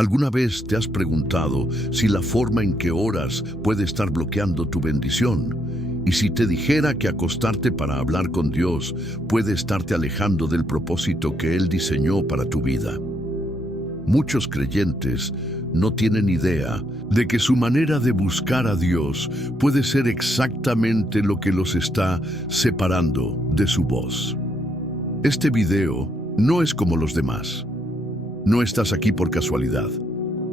¿Alguna vez te has preguntado si la forma en que oras puede estar bloqueando tu bendición? Y si te dijera que acostarte para hablar con Dios puede estarte alejando del propósito que Él diseñó para tu vida. Muchos creyentes no tienen idea de que su manera de buscar a Dios puede ser exactamente lo que los está separando de su voz. Este video no es como los demás. No estás aquí por casualidad.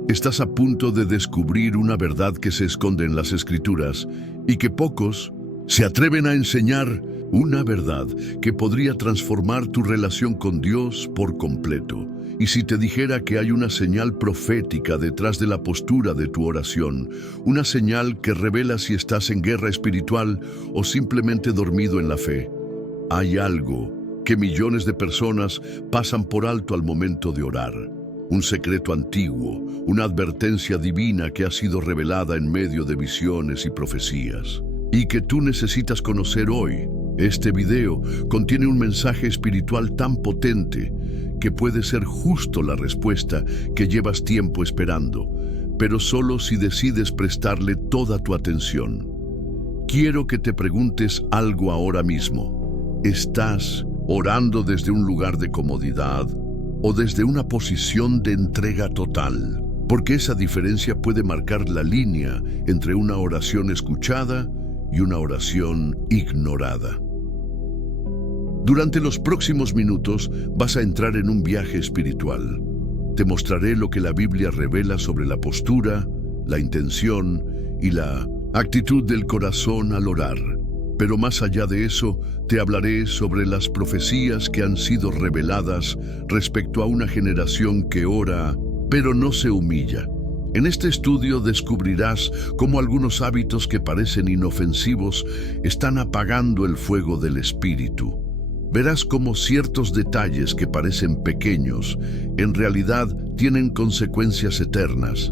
Estás a punto de descubrir una verdad que se esconde en las Escrituras y que pocos se atreven a enseñar, una verdad que podría transformar tu relación con Dios por completo. Y si te dijera que hay una señal profética detrás de la postura de tu oración, una señal que revela si estás en guerra espiritual o simplemente dormido en la fe, hay algo que millones de personas pasan por alto al momento de orar. Un secreto antiguo, una advertencia divina que ha sido revelada en medio de visiones y profecías, y que tú necesitas conocer hoy. Este video contiene un mensaje espiritual tan potente que puede ser justo la respuesta que llevas tiempo esperando, pero solo si decides prestarle toda tu atención. Quiero que te preguntes algo ahora mismo. ¿Estás orando desde un lugar de comodidad o desde una posición de entrega total? Porque esa diferencia puede marcar la línea entre una oración escuchada y una oración ignorada. Durante los próximos minutos vas a entrar en un viaje espiritual. Te mostraré lo que la Biblia revela sobre la postura, la intención y la actitud del corazón al orar. Pero más allá de eso, te hablaré sobre las profecías que han sido reveladas respecto a una generación que ora, pero no se humilla. En este estudio descubrirás cómo algunos hábitos que parecen inofensivos están apagando el fuego del espíritu. Verás cómo ciertos detalles que parecen pequeños, en realidad tienen consecuencias eternas.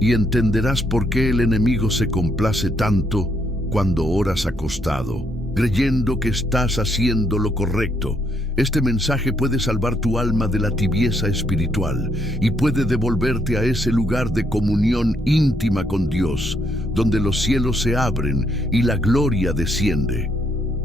Y entenderás por qué el enemigo se complace tanto cuando oras acostado, creyendo que estás haciendo lo correcto. Este mensaje puede salvar tu alma de la tibieza espiritual y puede devolverte a ese lugar de comunión íntima con Dios, donde los cielos se abren y la gloria desciende.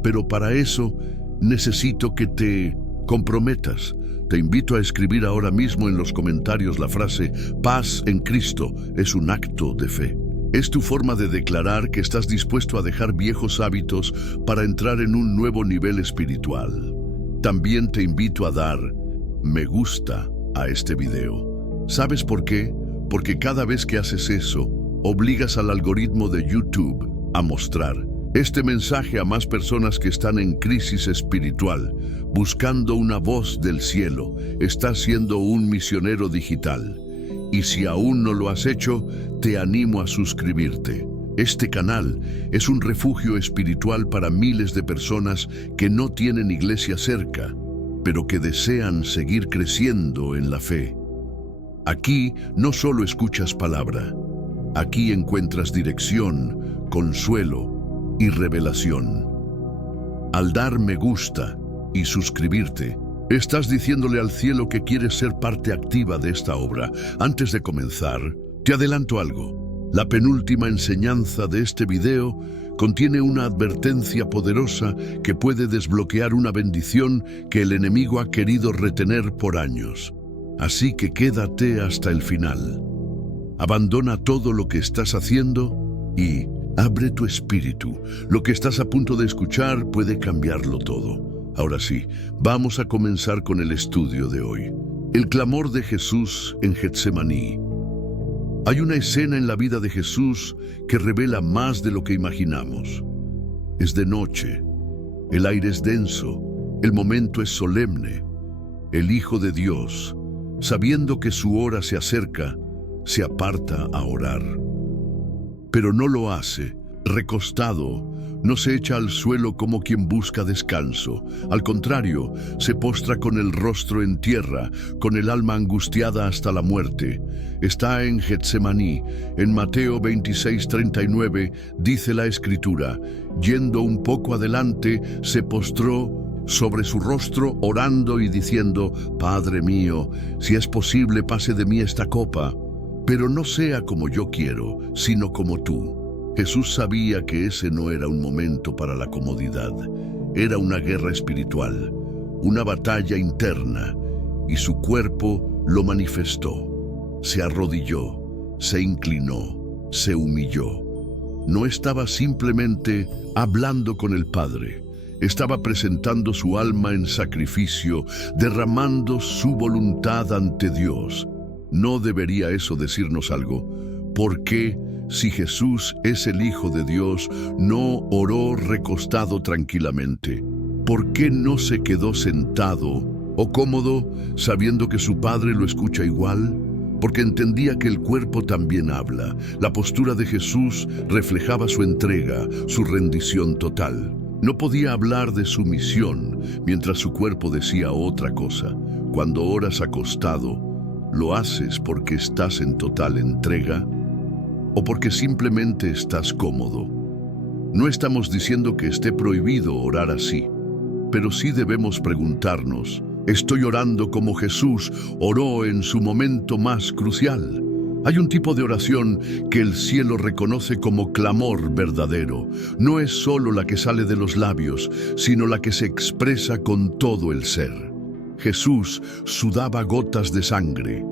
Pero para eso necesito que te comprometas. Te invito a escribir ahora mismo en los comentarios la frase "Paz en Cristo" es un acto de fe. Es tu forma de declarar que estás dispuesto a dejar viejos hábitos para entrar en un nuevo nivel espiritual. También te invito a dar me gusta a este video. ¿Sabes por qué? Porque cada vez que haces eso, obligas al algoritmo de YouTube a mostrar este mensaje a más personas que están en crisis espiritual, buscando una voz del cielo. Estás siendo un misionero digital. Y si aún no lo has hecho, te animo a suscribirte. Este canal es un refugio espiritual para miles de personas que no tienen iglesia cerca, pero que desean seguir creciendo en la fe. Aquí no solo escuchas palabra, aquí encuentras dirección, consuelo y revelación. Al dar me gusta y suscribirte, estás diciéndole al cielo que quieres ser parte activa de esta obra. Antes de comenzar, te adelanto algo. La penúltima enseñanza de este video contiene una advertencia poderosa que puede desbloquear una bendición que el enemigo ha querido retener por años. Así que quédate hasta el final. Abandona todo lo que estás haciendo y abre tu espíritu. Lo que estás a punto de escuchar puede cambiarlo todo. Ahora sí, vamos a comenzar con el estudio de hoy. El clamor de Jesús en Getsemaní. Hay una escena en la vida de Jesús que revela más de lo que imaginamos. Es de noche, el aire es denso, el momento es solemne. El Hijo de Dios, sabiendo que su hora se acerca, se aparta a orar. Pero no lo hace recostado, no se echa al suelo como quien busca descanso. Al contrario, se postra con el rostro en tierra, con el alma angustiada hasta la muerte. Está en Getsemaní. En Mateo 26:39 dice la Escritura: yendo un poco adelante, se postró sobre su rostro orando y diciendo: Padre mío, si es posible, pase de mí esta copa, pero no sea como yo quiero, sino como tú. Jesús sabía que ese no era un momento para la comodidad. Era una guerra espiritual, una batalla interna, y su cuerpo lo manifestó. Se arrodilló, se inclinó, se humilló. No estaba simplemente hablando con el Padre. Estaba presentando su alma en sacrificio, derramando su voluntad ante Dios. ¿No debería eso decirnos algo? ¿Por qué, si Jesús es el Hijo de Dios, no oró recostado tranquilamente? ¿Por qué no se quedó sentado o cómodo, sabiendo que su Padre lo escucha igual? Porque entendía que el cuerpo también habla. La postura de Jesús reflejaba su entrega, su rendición total. No podía hablar de su misión mientras su cuerpo decía otra cosa. Cuando oras acostado, ¿lo haces porque estás en total entrega o porque simplemente estás cómodo? No estamos diciendo que esté prohibido orar así, pero sí debemos preguntarnos: ¿estoy orando como Jesús oró en su momento más crucial? Hay un tipo de oración que el cielo reconoce como clamor verdadero. No es solo la que sale de los labios, sino la que se expresa con todo el ser. Jesús sudaba gotas de sangre.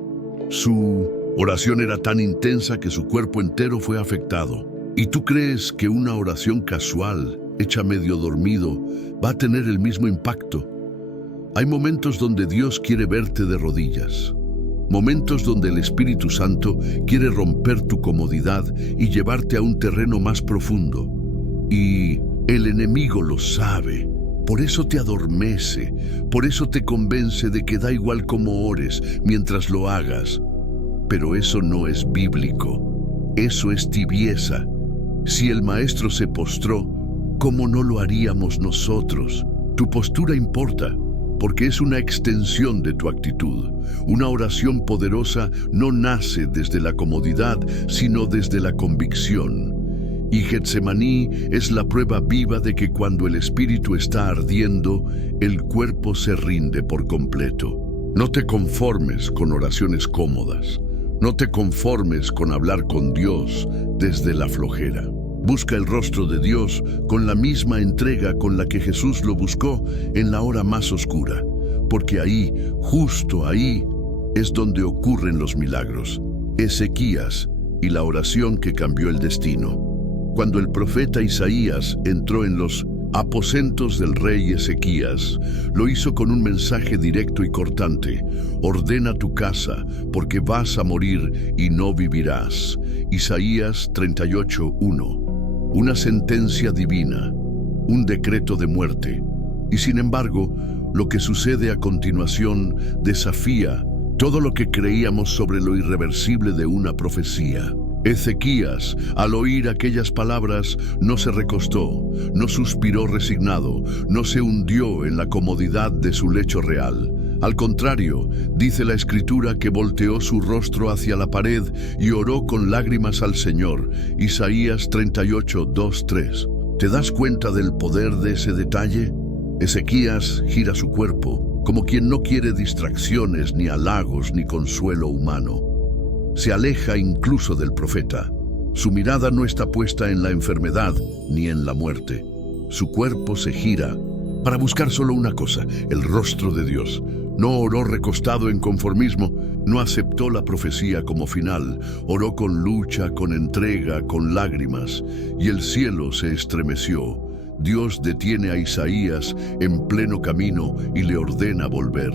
Su oración era tan intensa que su cuerpo entero fue afectado. ¿Y tú crees que una oración casual, hecha medio dormido, va a tener el mismo impacto? Hay momentos donde Dios quiere verte de rodillas. Momentos donde el Espíritu Santo quiere romper tu comodidad y llevarte a un terreno más profundo. Y el enemigo lo sabe. Por eso te adormece, por eso te convence de que da igual cómo ores mientras lo hagas. Pero eso no es bíblico, eso es tibieza. Si el Maestro se postró, ¿cómo no lo haríamos nosotros? Tu postura importa, porque es una extensión de tu actitud. Una oración poderosa no nace desde la comodidad, sino desde la convicción. Y Getsemaní es la prueba viva de que cuando el espíritu está ardiendo, el cuerpo se rinde por completo. No te conformes con oraciones cómodas. No te conformes con hablar con Dios desde la flojera. Busca el rostro de Dios con la misma entrega con la que Jesús lo buscó en la hora más oscura, porque ahí, justo ahí, es donde ocurren los milagros. Ezequías y la oración que cambió el destino. Cuando el profeta Isaías entró en los aposentos del rey Ezequías, lo hizo con un mensaje directo y cortante: ordena tu casa, porque vas a morir y no vivirás. Isaías 38:1. Una sentencia divina, un decreto de muerte. Y sin embargo, lo que sucede a continuación desafía todo lo que creíamos sobre lo irreversible de una profecía. Ezequías, al oír aquellas palabras, no se recostó, no suspiró resignado, no se hundió en la comodidad de su lecho real. Al contrario, dice la Escritura que volteó su rostro hacia la pared y oró con lágrimas al Señor. Isaías 38:2-3. ¿Te das cuenta del poder de ese detalle? Ezequías gira su cuerpo, como quien no quiere distracciones, ni halagos, ni consuelo humano. Se aleja incluso del profeta. Su mirada no está puesta en la enfermedad ni en la muerte. Su cuerpo se gira para buscar solo una cosa: el rostro de Dios. No oró recostado en conformismo, no aceptó la profecía como final, oró con lucha, con entrega, con lágrimas, y el cielo se estremeció. Dios detiene a Isaías en pleno camino y le ordena volver.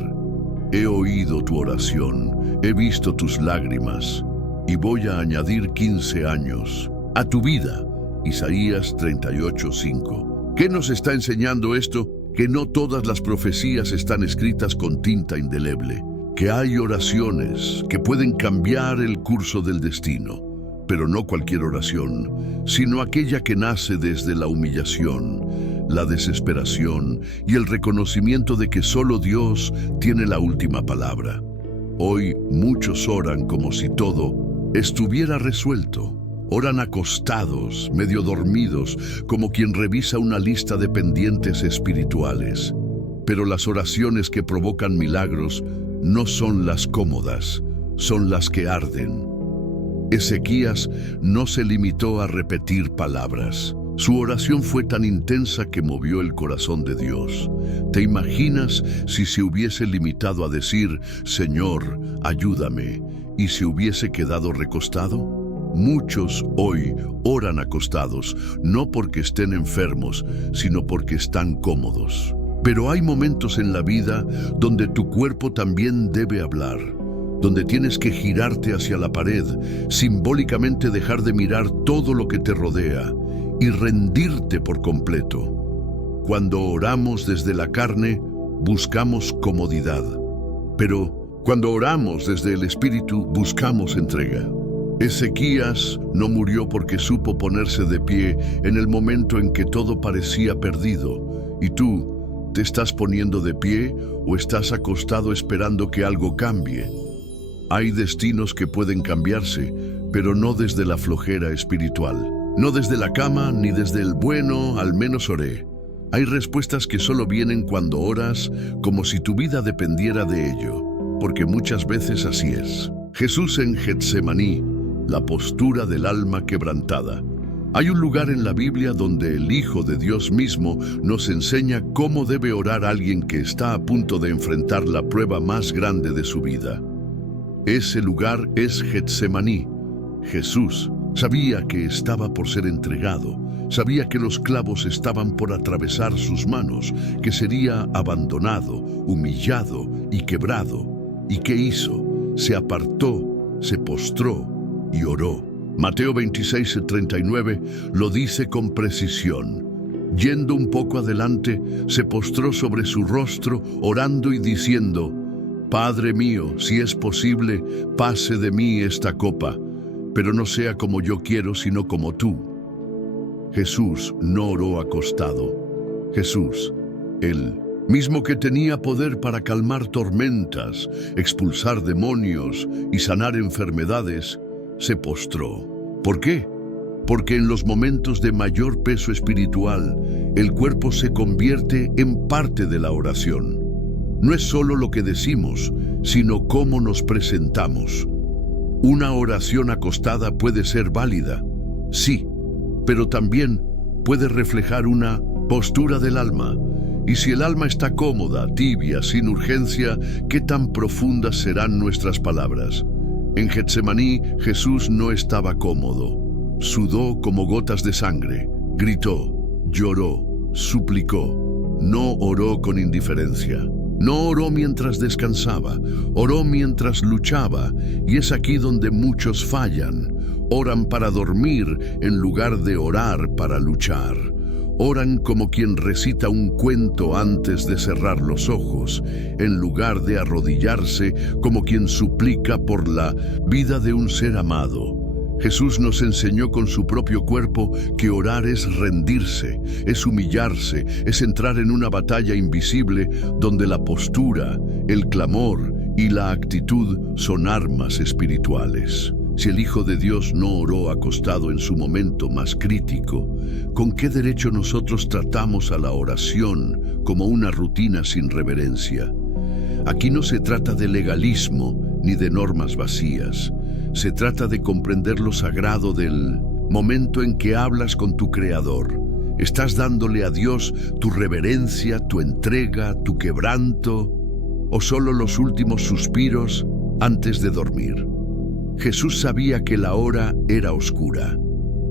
He oído tu oración, he visto tus lágrimas, y voy a añadir 15 años a tu vida. Isaías 38:5. ¿Qué nos está enseñando esto? Que no todas las profecías están escritas con tinta indeleble, que hay oraciones que pueden cambiar el curso del destino, pero no cualquier oración, sino aquella que nace desde la humillación, la desesperación y el reconocimiento de que solo Dios tiene la última palabra. Hoy muchos oran como si todo estuviera resuelto. Oran acostados, medio dormidos, como quien revisa una lista de pendientes espirituales. Pero las oraciones que provocan milagros no son las cómodas, son las que arden. Ezequías no se limitó a repetir palabras. Su oración fue tan intensa que movió el corazón de Dios. ¿Te imaginas si se hubiese limitado a decir, Señor, ayúdame, y se hubiese quedado recostado? Muchos hoy oran acostados, no porque estén enfermos, sino porque están cómodos. Pero hay momentos en la vida donde tu cuerpo también debe hablar, donde tienes que girarte hacia la pared, simbólicamente dejar de mirar todo lo que te rodea y rendirte por completo. Cuando oramos desde la carne, buscamos comodidad, pero cuando oramos desde el Espíritu, buscamos entrega. Ezequías no murió porque supo ponerse de pie en el momento en que todo parecía perdido. ¿Y tú, te estás poniendo de pie o estás acostado esperando que algo cambie? Hay destinos que pueden cambiarse, pero no desde la flojera espiritual. No desde la cama, ni desde el bueno, al menos oré. Hay respuestas que solo vienen cuando oras, como si tu vida dependiera de ello, porque muchas veces así es. Jesús en Getsemaní, la postura del alma quebrantada. Hay un lugar en la Biblia donde el Hijo de Dios mismo nos enseña cómo debe orar alguien que está a punto de enfrentar la prueba más grande de su vida. Ese lugar es Getsemaní. Jesús sabía que estaba por ser entregado, sabía que los clavos estaban por atravesar sus manos, que sería abandonado, humillado y quebrado. ¿Y qué hizo? Se apartó, se postró y oró. Mateo 26:39 lo dice con precisión. Yendo un poco adelante, se postró sobre su rostro, orando y diciendo, Padre mío, si es posible, pase de mí esta copa, pero no sea como yo quiero, sino como tú. Jesús no oró acostado. Jesús, Él mismo que tenía poder para calmar tormentas, expulsar demonios y sanar enfermedades, se postró. ¿Por qué? Porque en los momentos de mayor peso espiritual, el cuerpo se convierte en parte de la oración. No es solo lo que decimos, sino cómo nos presentamos. Una oración acostada puede ser válida, sí, pero también puede reflejar una postura del alma. Y si el alma está cómoda, tibia, sin urgencia, ¿qué tan profundas serán nuestras palabras? En Getsemaní, Jesús no estaba cómodo. Sudó como gotas de sangre, gritó, lloró, suplicó. No oró con indiferencia. No oró mientras descansaba, oró mientras luchaba, y es aquí donde muchos fallan. Oran para dormir en lugar de orar para luchar. Oran como quien recita un cuento antes de cerrar los ojos, en lugar de arrodillarse como quien suplica por la vida de un ser amado. Jesús nos enseñó con su propio cuerpo que orar es rendirse, es humillarse, es entrar en una batalla invisible donde la postura, el clamor y la actitud son armas espirituales. Si el Hijo de Dios no oró acostado en su momento más crítico, ¿con qué derecho nosotros tratamos a la oración como una rutina sin reverencia? Aquí no se trata de legalismo ni de normas vacías. Se trata de comprender lo sagrado del momento en que hablas con tu Creador. ¿Estás dándole a Dios tu reverencia, tu entrega, tu quebranto, o solo los últimos suspiros antes de dormir? Jesús sabía que la hora era oscura,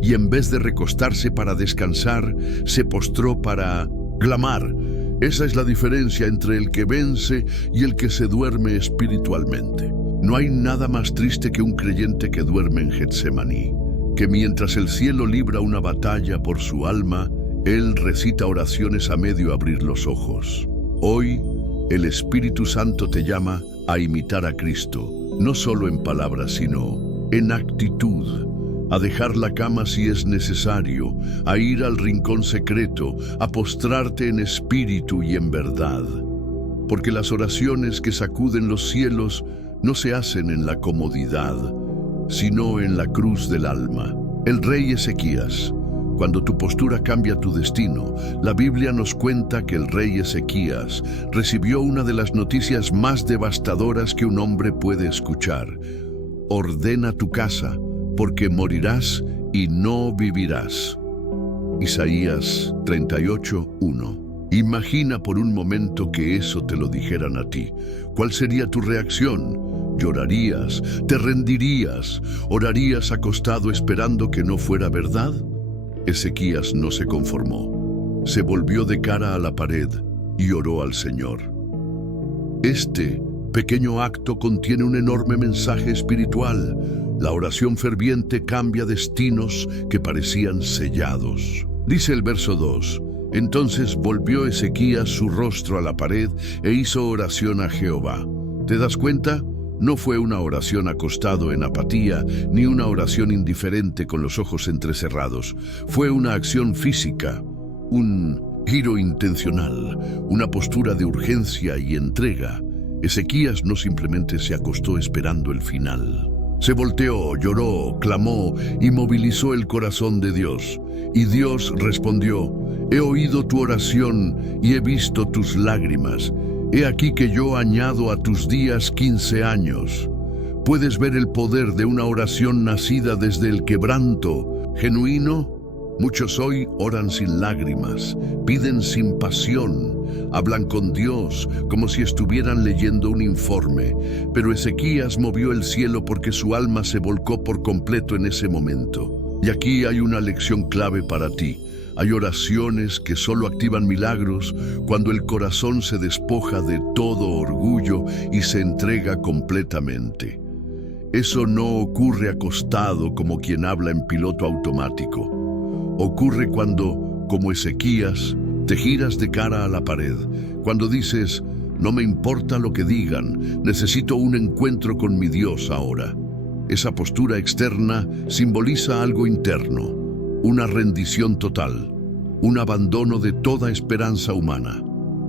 y en vez de recostarse para descansar, se postró para clamar. Esa es la diferencia entre el que vence y el que se duerme espiritualmente. No hay nada más triste que un creyente que duerme en Getsemaní, que mientras el cielo libra una batalla por su alma, él recita oraciones a medio abrir los ojos. Hoy, el Espíritu Santo te llama a imitar a Cristo, no solo en palabras, sino en actitud, a dejar la cama si es necesario, a ir al rincón secreto, a postrarte en espíritu y en verdad. Porque las oraciones que sacuden los cielos no se hacen en la comodidad, sino en la cruz del alma. El rey Ezequías Cuando tu postura cambia tu destino, la Biblia nos cuenta que el rey Ezequías recibió una de las noticias más devastadoras que un hombre puede escuchar. Ordena tu casa, porque morirás y no vivirás. Isaías 38:1. Imagina por un momento que eso te lo dijeran a ti. ¿Cuál sería tu reacción? ¿Llorarías? ¿Te rendirías? ¿Orarías acostado esperando que no fuera verdad? Ezequías no se conformó. Se volvió de cara a la pared y oró al Señor. Este pequeño acto contiene un enorme mensaje espiritual. La oración ferviente cambia destinos que parecían sellados. Dice el verso 2: Entonces volvió Ezequías su rostro a la pared e hizo oración a Jehová. ¿Te das cuenta? No fue una oración acostado en apatía, ni una oración indiferente con los ojos entrecerrados. Fue una acción física, un giro intencional, una postura de urgencia y entrega. Ezequías no simplemente se acostó esperando el final. Se volteó, lloró, clamó y movilizó el corazón de Dios. Y Dios respondió: He oído tu oración y he visto tus lágrimas. He aquí que yo añado a tus días 15 años. ¿Puedes ver el poder de una oración nacida desde el quebranto genuino? Muchos hoy oran sin lágrimas, piden sin pasión, hablan con Dios como si estuvieran leyendo un informe. Pero Ezequías movió el cielo porque su alma se volcó por completo en ese momento. Y aquí hay una lección clave para ti. Hay oraciones que solo activan milagros cuando el corazón se despoja de todo orgullo y se entrega completamente. Eso no ocurre acostado como quien habla en piloto automático. Ocurre cuando, como Ezequías, te giras de cara a la pared, cuando dices: no me importa lo que digan, necesito un encuentro con mi Dios ahora. Esa postura externa simboliza algo interno. Una rendición total, un abandono de toda esperanza humana,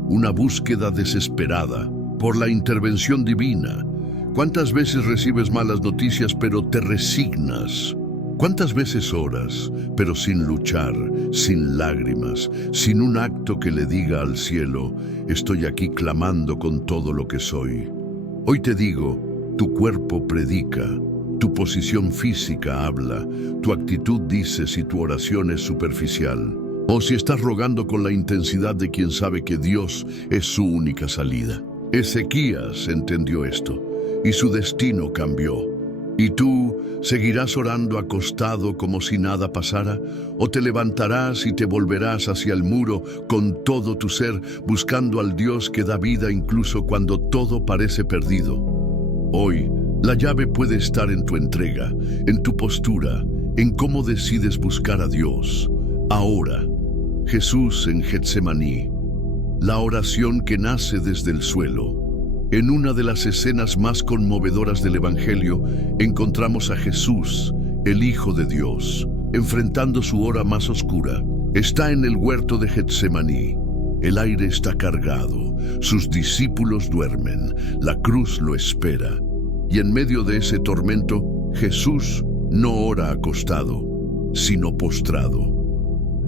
una búsqueda desesperada por la intervención divina. ¿Cuántas veces recibes malas noticias pero te resignas? ¿Cuántas veces oras pero sin luchar, sin lágrimas, sin un acto que le diga al cielo: estoy aquí clamando con todo lo que soy? Hoy te digo, tu cuerpo predica. Tu posición física habla, tu actitud dice si tu oración es superficial o si estás rogando con la intensidad de quien sabe que Dios es su única salida. Ezequías entendió esto y su destino cambió. ¿Y tú seguirás orando acostado como si nada pasara? ¿O te levantarás y te volverás hacia el muro con todo tu ser, buscando al Dios que da vida incluso cuando todo parece perdido? Hoy, la llave puede estar en tu entrega, en tu postura, en cómo decides buscar a Dios. Ahora, Jesús en Getsemaní, la oración que nace desde el suelo. En una de las escenas más conmovedoras del Evangelio, encontramos a Jesús, el Hijo de Dios, enfrentando su hora más oscura. Está en el huerto de Getsemaní. El aire está cargado, sus discípulos duermen, la cruz lo espera. Y en medio de ese tormento, Jesús no ora acostado, sino postrado.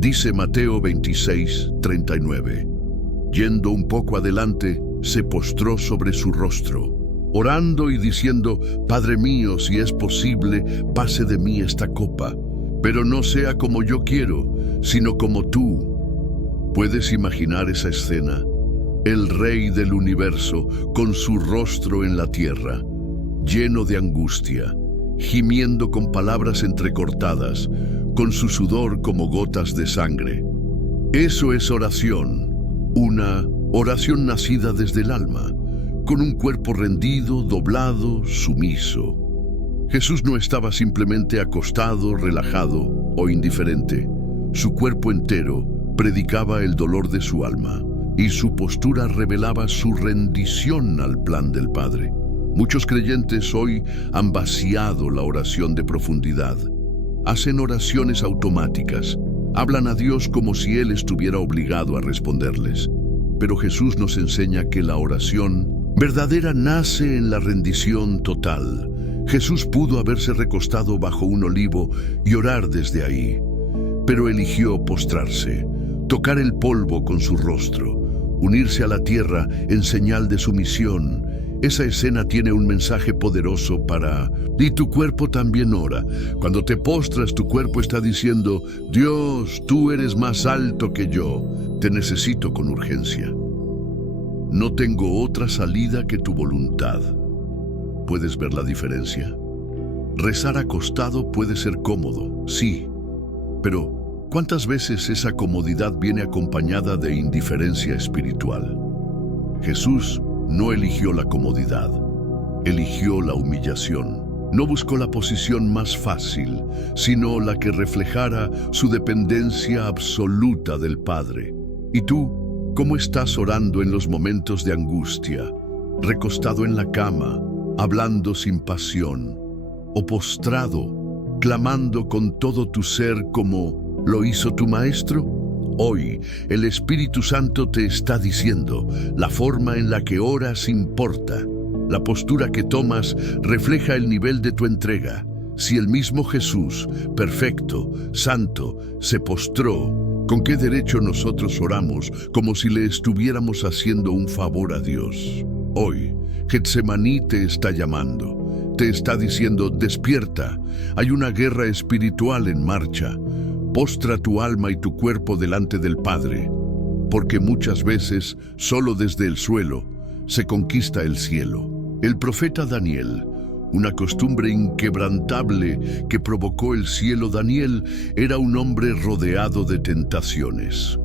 Dice Mateo 26:39. Yendo un poco adelante, se postró sobre su rostro, orando y diciendo: Padre mío, si es posible, pase de mí esta copa, pero no sea como yo quiero, sino como tú. ¿Puedes imaginar esa escena? El Rey del universo, con su rostro en la tierra, lleno de angustia, gimiendo con palabras entrecortadas, con su sudor como gotas de sangre. Eso es oración, una oración nacida desde el alma, con un cuerpo rendido, doblado, sumiso. Jesús no estaba simplemente acostado, relajado o indiferente. Su cuerpo entero predicaba el dolor de su alma, y su postura revelaba su rendición al plan del Padre. Muchos creyentes hoy han vaciado la oración de profundidad. Hacen oraciones automáticas. Hablan a Dios como si Él estuviera obligado a responderles. Pero Jesús nos enseña que la oración verdadera nace en la rendición total. Jesús pudo haberse recostado bajo un olivo y orar desde ahí. pero eligió postrarse, tocar el polvo con su rostro, unirse a la tierra en señal de sumisión. Esa escena tiene un mensaje poderoso para... Y tu cuerpo también ora. Cuando te postras, tu cuerpo está diciendo: Dios, tú eres más alto que yo. Te necesito con urgencia. No tengo otra salida que tu voluntad. ¿Puedes ver la diferencia? Rezar acostado puede ser cómodo, sí, pero ¿cuántas veces esa comodidad viene acompañada de indiferencia espiritual? Jesús no eligió la comodidad, eligió la humillación. No buscó la posición más fácil, sino la que reflejara su dependencia absoluta del Padre. ¿Y tú, cómo estás orando en los momentos de angustia? Recostado en la cama, hablando sin pasión, o postrado, clamando con todo tu ser como lo hizo tu Maestro? Hoy, el Espíritu Santo te está diciendo: la forma en la que oras importa. La postura que tomas refleja el nivel de tu entrega. Si el mismo Jesús, perfecto, santo, se postró, ¿con qué derecho nosotros oramos como si le estuviéramos haciendo un favor a Dios? Hoy, Getsemaní te está llamando. Te está diciendo: despierta, hay una guerra espiritual en marcha. Postra tu alma y tu cuerpo delante del Padre, porque muchas veces, solo desde el suelo, se conquista el cielo. El profeta Daniel, una costumbre inquebrantable que provocó el cielo. Daniel era un hombre rodeado de tentaciones.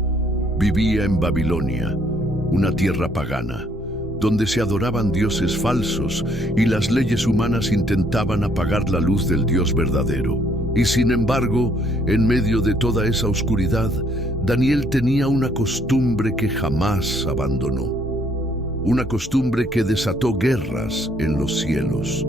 Vivía en Babilonia, una tierra pagana, donde se adoraban dioses falsos y las leyes humanas intentaban apagar la luz del Dios verdadero. Y sin embargo, en medio de toda esa oscuridad, Daniel tenía una costumbre que jamás abandonó. Una costumbre que desató guerras en los cielos.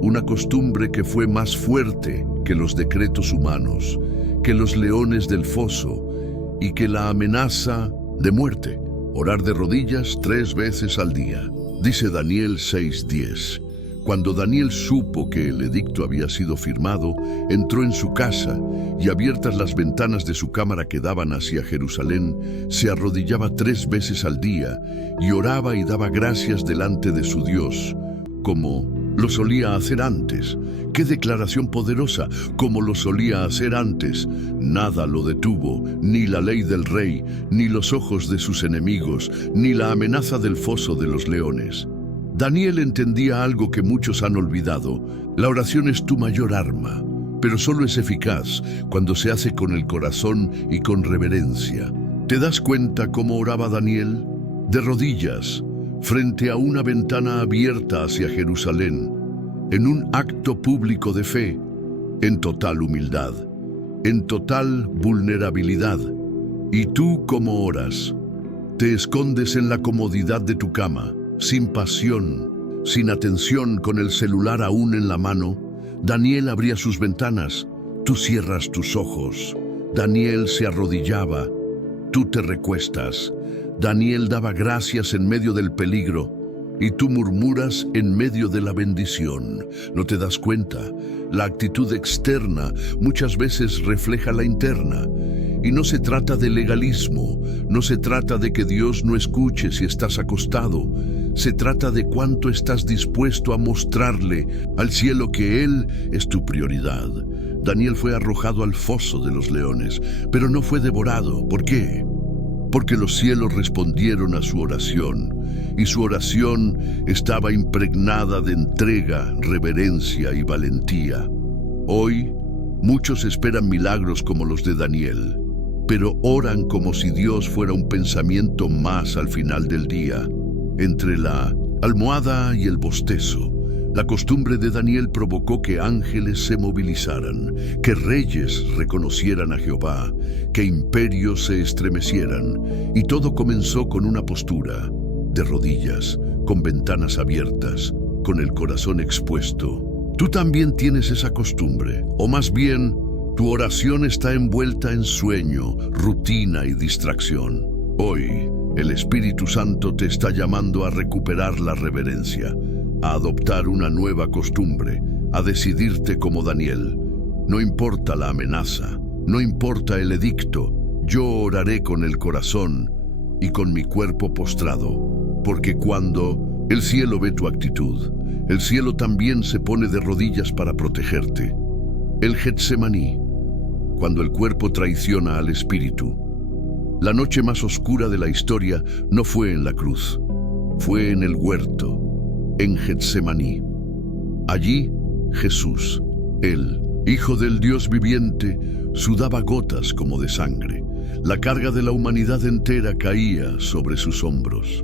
Una costumbre que fue más fuerte que los decretos humanos, que los leones del foso y que la amenaza de muerte. Orar de rodillas 3 veces al día. Dice Daniel 6:10. Cuando Daniel supo que el edicto había sido firmado, entró en su casa y, abiertas las ventanas de su cámara que daban hacia Jerusalén, se arrodillaba 3 veces al día y oraba y daba gracias delante de su Dios, como lo solía hacer antes. ¡Qué declaración poderosa! Como lo solía hacer antes. Nada lo detuvo, ni la ley del rey, ni los ojos de sus enemigos, ni la amenaza del foso de los leones. Daniel entendía algo que muchos han olvidado: la oración es tu mayor arma, pero solo es eficaz cuando se hace con el corazón y con reverencia. ¿Te das cuenta cómo oraba Daniel? De rodillas, frente a una ventana abierta hacia Jerusalén, en un acto público de fe, en total humildad, en total vulnerabilidad. ¿Y tú cómo oras? Te escondes en la comodidad de tu cama, sin pasión, sin atención, con el celular aún en la mano. Daniel abría sus ventanas, tú cierras tus ojos. Daniel se arrodillaba, tú te recuestas. Daniel daba gracias en medio del peligro y tú murmuras en medio de la bendición. ¿No te das cuenta? La actitud externa muchas veces refleja la interna. Y no se trata de legalismo, no se trata de que Dios no escuche si estás acostado. Se trata de cuánto estás dispuesto a mostrarle al cielo que Él es tu prioridad. Daniel fue arrojado al foso de los leones, pero no fue devorado. ¿Por qué? Porque los cielos respondieron a su oración, y su oración estaba impregnada de entrega, reverencia y valentía. Hoy, muchos esperan milagros como los de Daniel, pero oran como si Dios fuera un pensamiento más al final del día. Entre la almohada y el bostezo, la costumbre de Daniel provocó que ángeles se movilizaran, que reyes reconocieran a Jehová, que imperios se estremecieran, y todo comenzó con una postura, de rodillas, con ventanas abiertas, con el corazón expuesto. Tú también tienes esa costumbre, o más bien, tu oración está envuelta en sueño, rutina y distracción. Hoy, el Espíritu Santo te está llamando a recuperar la reverencia, a adoptar una nueva costumbre, a decidirte como Daniel. No importa la amenaza, No importa el edicto, yo oraré con el corazón y con mi cuerpo postrado, porque cuando el cielo ve tu actitud, el cielo también se pone de rodillas para protegerte. El Getsemaní, cuando el cuerpo traiciona al espíritu. La noche más oscura de la historia no fue en la cruz, fue en el huerto, en Getsemaní. Allí, Jesús, el Hijo del Dios viviente, sudaba gotas como de sangre. La carga de la humanidad entera caía sobre sus hombros.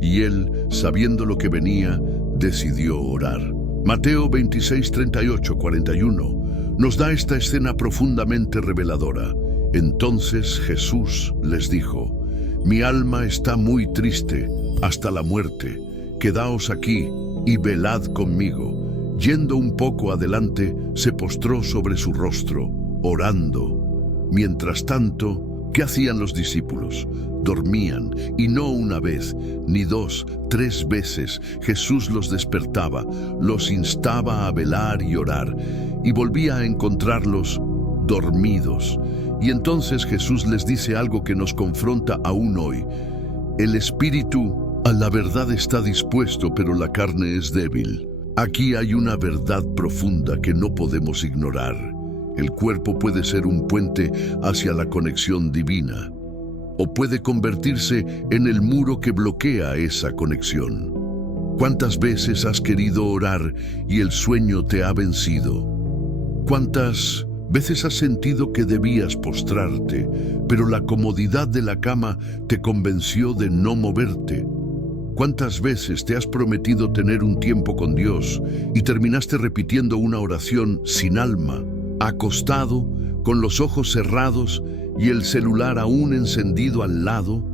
Y él, sabiendo lo que venía, decidió orar. Mateo 26, 38, 41 nos da esta escena profundamente reveladora. Entonces Jesús les dijo: mi alma está muy triste hasta la muerte. Quedaos aquí y velad conmigo. Yendo un poco adelante, se postró sobre su rostro, orando. Mientras tanto, ¿qué hacían los discípulos? Dormían, y no una vez, ni dos, 3 veces. Jesús los despertaba, los instaba a velar y orar, y volvía a encontrarlos dormidos. Y entonces Jesús les dice algo que nos confronta aún hoy. El espíritu a la verdad está dispuesto, pero la carne es débil. Aquí hay una verdad profunda que no podemos ignorar. El cuerpo puede ser un puente hacia la conexión divina, o puede convertirse en el muro que bloquea esa conexión. ¿Cuántas veces has querido orar y el sueño te ha vencido? ¿Cuántas veces has sentido que debías postrarte, pero la comodidad de la cama te convenció de no moverte? ¿Cuántas veces te has prometido tener un tiempo con Dios y terminaste repitiendo una oración sin alma, acostado, con los ojos cerrados y el celular aún encendido al lado?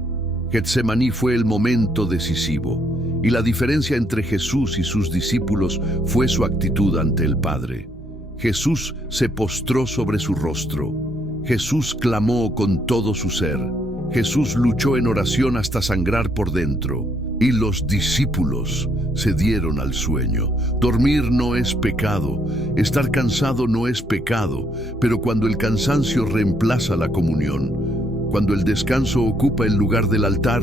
Getsemaní fue el momento decisivo, y la diferencia entre Jesús y sus discípulos fue su actitud ante el Padre. Jesús se postró sobre su rostro. Jesús clamó con todo su ser. Jesús luchó en oración hasta sangrar por dentro. Y los discípulos se dieron al sueño. Dormir no es pecado, estar cansado no es pecado, pero cuando el cansancio reemplaza la comunión, cuando el descanso ocupa el lugar del altar,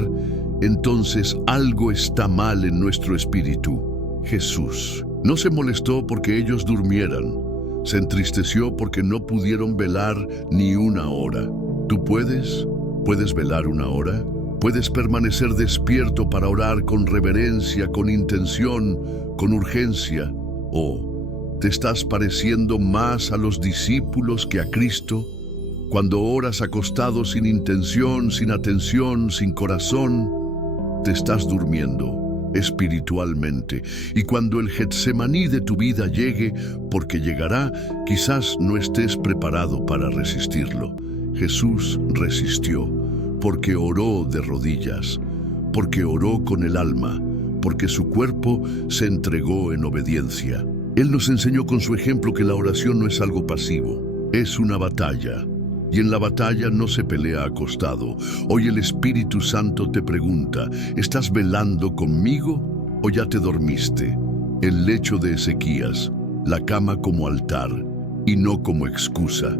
entonces algo está mal en nuestro espíritu. Jesús no se molestó porque ellos durmieran, se entristeció porque no pudieron velar ni una hora. ¿Tú puedes? ¿Puedes velar una hora? ¿Puedes permanecer despierto para orar con reverencia, con intención, con urgencia? ¿O te estás pareciendo más a los discípulos que a Cristo? Cuando oras acostado sin intención, sin atención, sin corazón, te estás durmiendo espiritualmente. Y cuando el Getsemaní de tu vida llegue, porque llegará, quizás no estés preparado para resistirlo. Jesús resistió, porque oró de rodillas, porque oró con el alma, porque su cuerpo se entregó en obediencia. Él nos enseñó con su ejemplo que la oración no es algo pasivo, es una batalla. Y en la batalla no se pelea acostado. Hoy el Espíritu Santo te pregunta: ¿estás velando conmigo o ya te dormiste? El lecho de Ezequías, la cama como altar y no como excusa.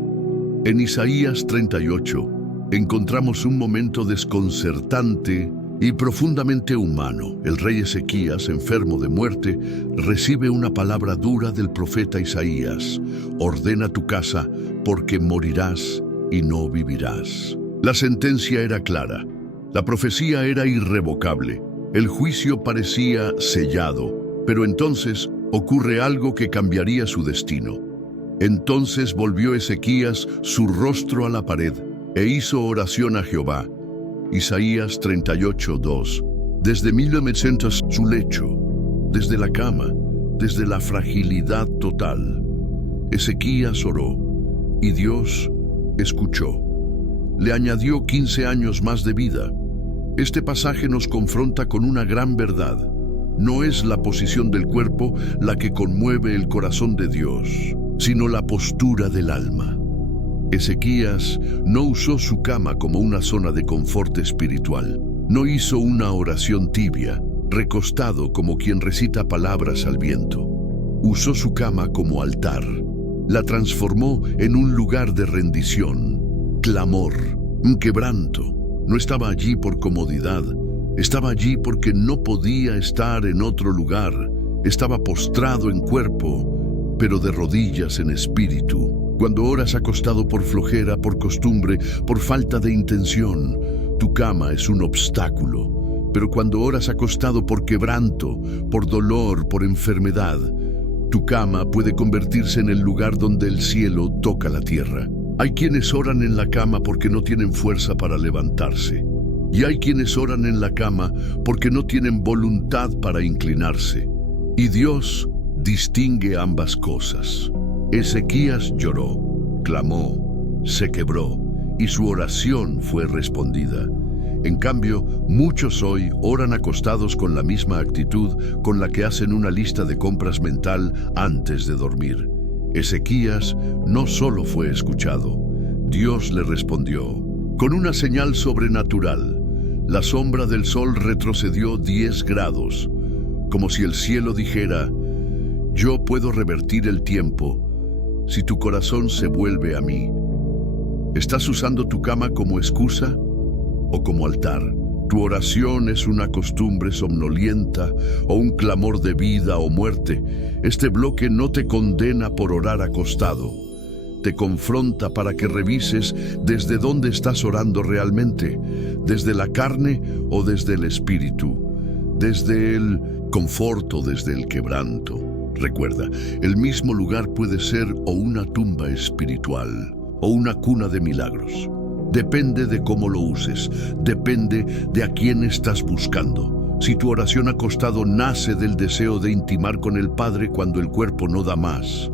En Isaías 38 encontramos un momento desconcertante y profundamente humano. El rey Ezequías, enfermo de muerte, recibe una palabra dura del profeta Isaías: ordena tu casa, porque morirás y no vivirás. La sentencia era clara, la profecía era irrevocable, el juicio parecía sellado, pero entonces ocurre algo que cambiaría su destino. Entonces volvió Ezequías su rostro a la pared e hizo oración a Jehová. Isaías 38:2. Desde 1900 su lecho, desde la cama, desde la fragilidad total, Ezequías oró y Dios escuchó. Le añadió 15 años más de vida. Este pasaje nos confronta con una gran verdad. No es la posición del cuerpo la que conmueve el corazón de Dios, sino la postura del alma. Ezequías no usó su cama como una zona de confort espiritual. No hizo una oración tibia, recostado como quien recita palabras al viento. Usó su cama como altar. la transformó en un lugar de rendición, clamor, un quebranto. No estaba allí por comodidad, estaba allí porque no podía estar en otro lugar. Estaba postrado en cuerpo, pero de rodillas en espíritu. Cuando oras acostado por flojera, por costumbre, por falta de intención, tu cama es un obstáculo. Pero cuando oras acostado por quebranto, por dolor, por enfermedad, tu cama puede convertirse en el lugar donde el cielo toca la tierra. Hay quienes oran en la cama porque no tienen fuerza para levantarse. Y hay quienes oran en la cama porque no tienen voluntad para inclinarse. Y Dios distingue ambas cosas. Ezequías lloró, clamó, se quebró, y su oración fue respondida. En cambio, muchos hoy oran acostados con la misma actitud con la que hacen una lista de compras mental antes de dormir. Ezequías no solo fue escuchado, Dios le respondió. Con una señal sobrenatural, la sombra del sol retrocedió 10 grados, como si el cielo dijera: yo puedo revertir el tiempo si tu corazón se vuelve a mí. ¿Estás usando tu cama como excusa o como altar? ¿Tu oración es una costumbre somnolienta o un clamor de vida o muerte? Este bloque no te condena por orar acostado. Te confronta para que revises desde dónde estás orando realmente, desde la carne o desde el espíritu, desde el confort o desde el quebranto. Recuerda, el mismo lugar puede ser o una tumba espiritual o una cuna de milagros. Depende de cómo lo uses, depende de a quién estás buscando. Si tu oración acostado nace del deseo de intimar con el Padre cuando el cuerpo no da más,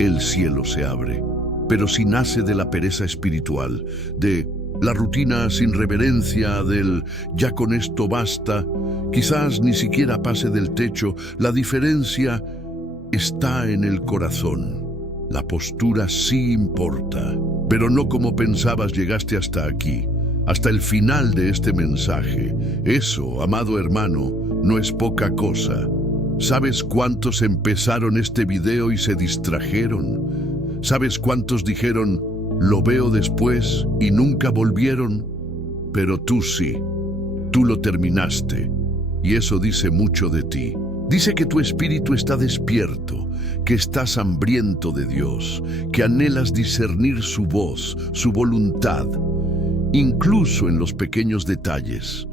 el cielo se abre. Pero si nace de la pereza espiritual, de la rutina sin reverencia, del ya con esto basta, quizás ni siquiera pase del techo. La diferencia está en el corazón. La postura sí importa, pero no como pensabas llegaste hasta aquí, hasta el final de este mensaje. Eso, amado hermano, no es poca cosa. ¿Sabes cuántos empezaron este video y se distrajeron? ¿Sabes cuántos dijeron, lo veo después, y nunca volvieron? Pero tú sí, tú lo terminaste, y eso dice mucho de ti. Dice que tu espíritu está despierto, que estás hambriento de Dios, que anhelas discernir su voz, su voluntad, incluso en los pequeños detalles.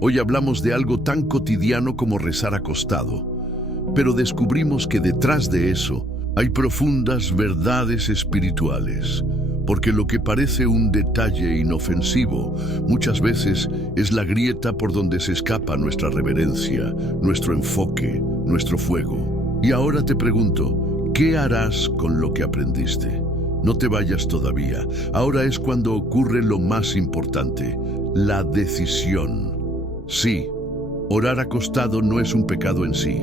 Hoy hablamos de algo tan cotidiano como rezar acostado, pero descubrimos que detrás de eso hay profundas verdades espirituales, porque lo que parece un detalle inofensivo muchas veces es la grieta por donde se escapa nuestra reverencia, nuestro enfoque, nuestro fuego. Y ahora te pregunto, ¿qué harás con lo que aprendiste? No te vayas todavía. Ahora es cuando ocurre lo más importante, la decisión. Sí, orar acostado no es un pecado en sí,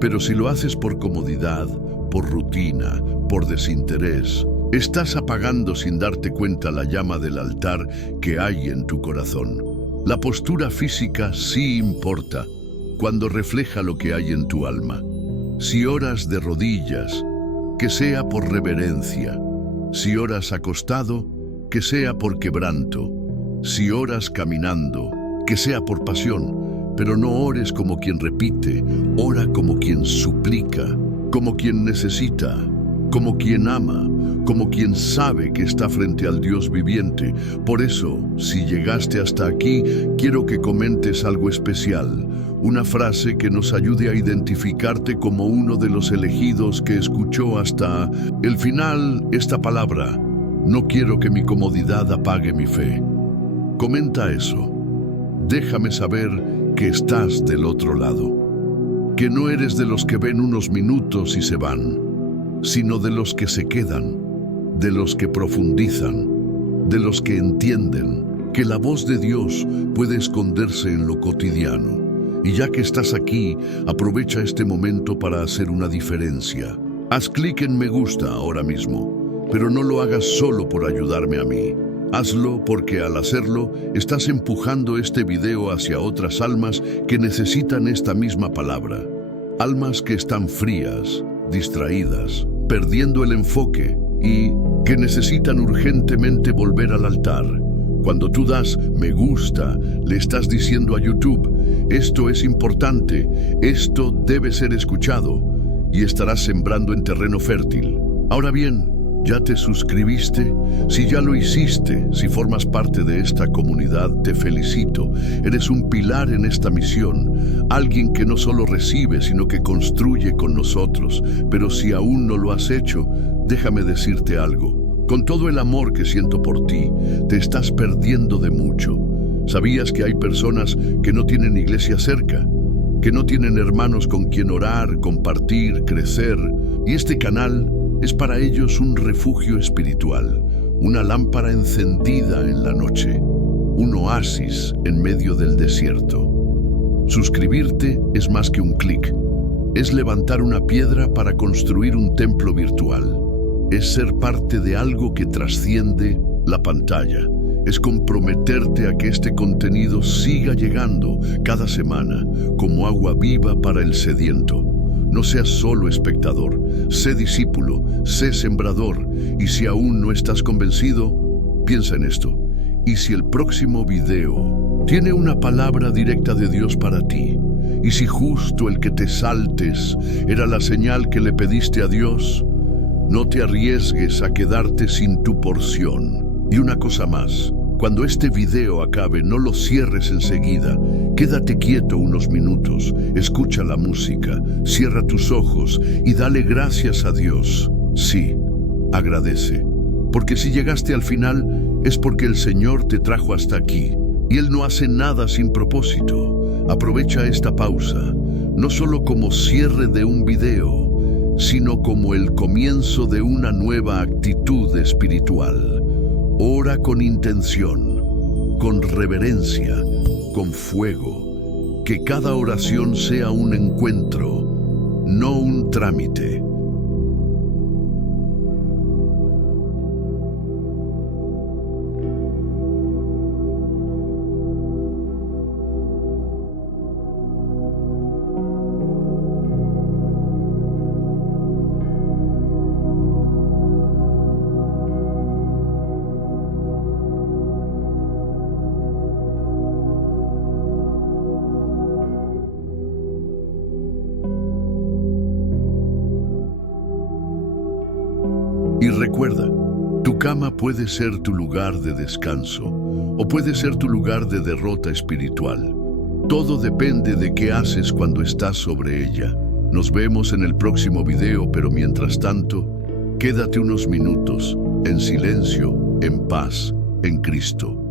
pero si lo haces por comodidad, por rutina, por desinterés, estás apagando sin darte cuenta la llama del altar que hay en tu corazón. La postura física sí importa cuando refleja lo que hay en tu alma. Si oras de rodillas, que sea por reverencia. Si oras acostado, que sea por quebranto. Si oras caminando, que sea por pasión. Pero no ores como quien repite, ora como quien suplica, como quien necesita, como quien ama, como quien sabe que está frente al Dios viviente. Por eso, si llegaste hasta aquí, quiero que comentes algo especial, una frase que nos ayude a identificarte como uno de los elegidos que escuchó hasta el final esta palabra: no quiero que mi comodidad apague mi fe. Comenta eso. Déjame saber que estás del otro lado, que no eres de los que ven unos minutos y se van, sino de los que se quedan, de los que profundizan, de los que entienden que la voz de Dios puede esconderse en lo cotidiano. Y ya que estás aquí, aprovecha este momento para hacer una diferencia. Haz clic en me gusta ahora mismo, pero no lo hagas solo por ayudarme a mí. Hazlo porque al hacerlo, estás empujando este video hacia otras almas que necesitan esta misma palabra. Almas que están frías, distraídas, perdiendo el enfoque y que necesitan urgentemente volver al altar. Cuando tú das me gusta, le estás diciendo a YouTube, esto es importante, esto debe ser escuchado, y estarás sembrando en terreno fértil. Ahora bien, ¿ya te suscribiste? Si ya lo hiciste, si formas parte de esta comunidad, te felicito. Eres un pilar en esta misión, alguien que no solo recibe, sino que construye con nosotros. Pero si aún no lo has hecho, déjame decirte algo. Con todo el amor que siento por ti, te estás perdiendo de mucho. ¿Sabías que hay personas que no tienen iglesia cerca? Que no tienen hermanos con quien orar, compartir, crecer. Y este canal es para ellos un refugio espiritual, una lámpara encendida en la noche, un oasis en medio del desierto. Suscribirte es más que un clic. Es levantar una piedra para construir un templo virtual. Es ser parte de algo que trasciende la pantalla. Es comprometerte a que este contenido siga llegando cada semana como agua viva para el sediento. No seas solo espectador, sé discípulo, sé sembrador. Y si aún no estás convencido, piensa en esto. ¿Y si el próximo video tiene una palabra directa de Dios para ti? ¿Y si justo el que te saltes era la señal que le pediste a Dios? No te arriesgues a quedarte sin tu porción. Y una cosa más, cuando este video acabe, no lo cierres enseguida. Quédate quieto unos minutos, escucha la música, cierra tus ojos y dale gracias a Dios. Sí, agradece. Porque si llegaste al final, es porque el Señor te trajo hasta aquí. Y Él no hace nada sin propósito. Aprovecha esta pausa, no solo como cierre de un video, sino como el comienzo de una nueva actitud espiritual. Ora con intención, con reverencia, con fuego. Que cada oración sea un encuentro, no un trámite. Y recuerda, tu cama puede ser tu lugar de descanso o puede ser tu lugar de derrota espiritual. Todo depende de qué haces cuando estás sobre ella. Nos vemos en el próximo video, pero mientras tanto, quédate unos minutos en silencio, en paz, en Cristo.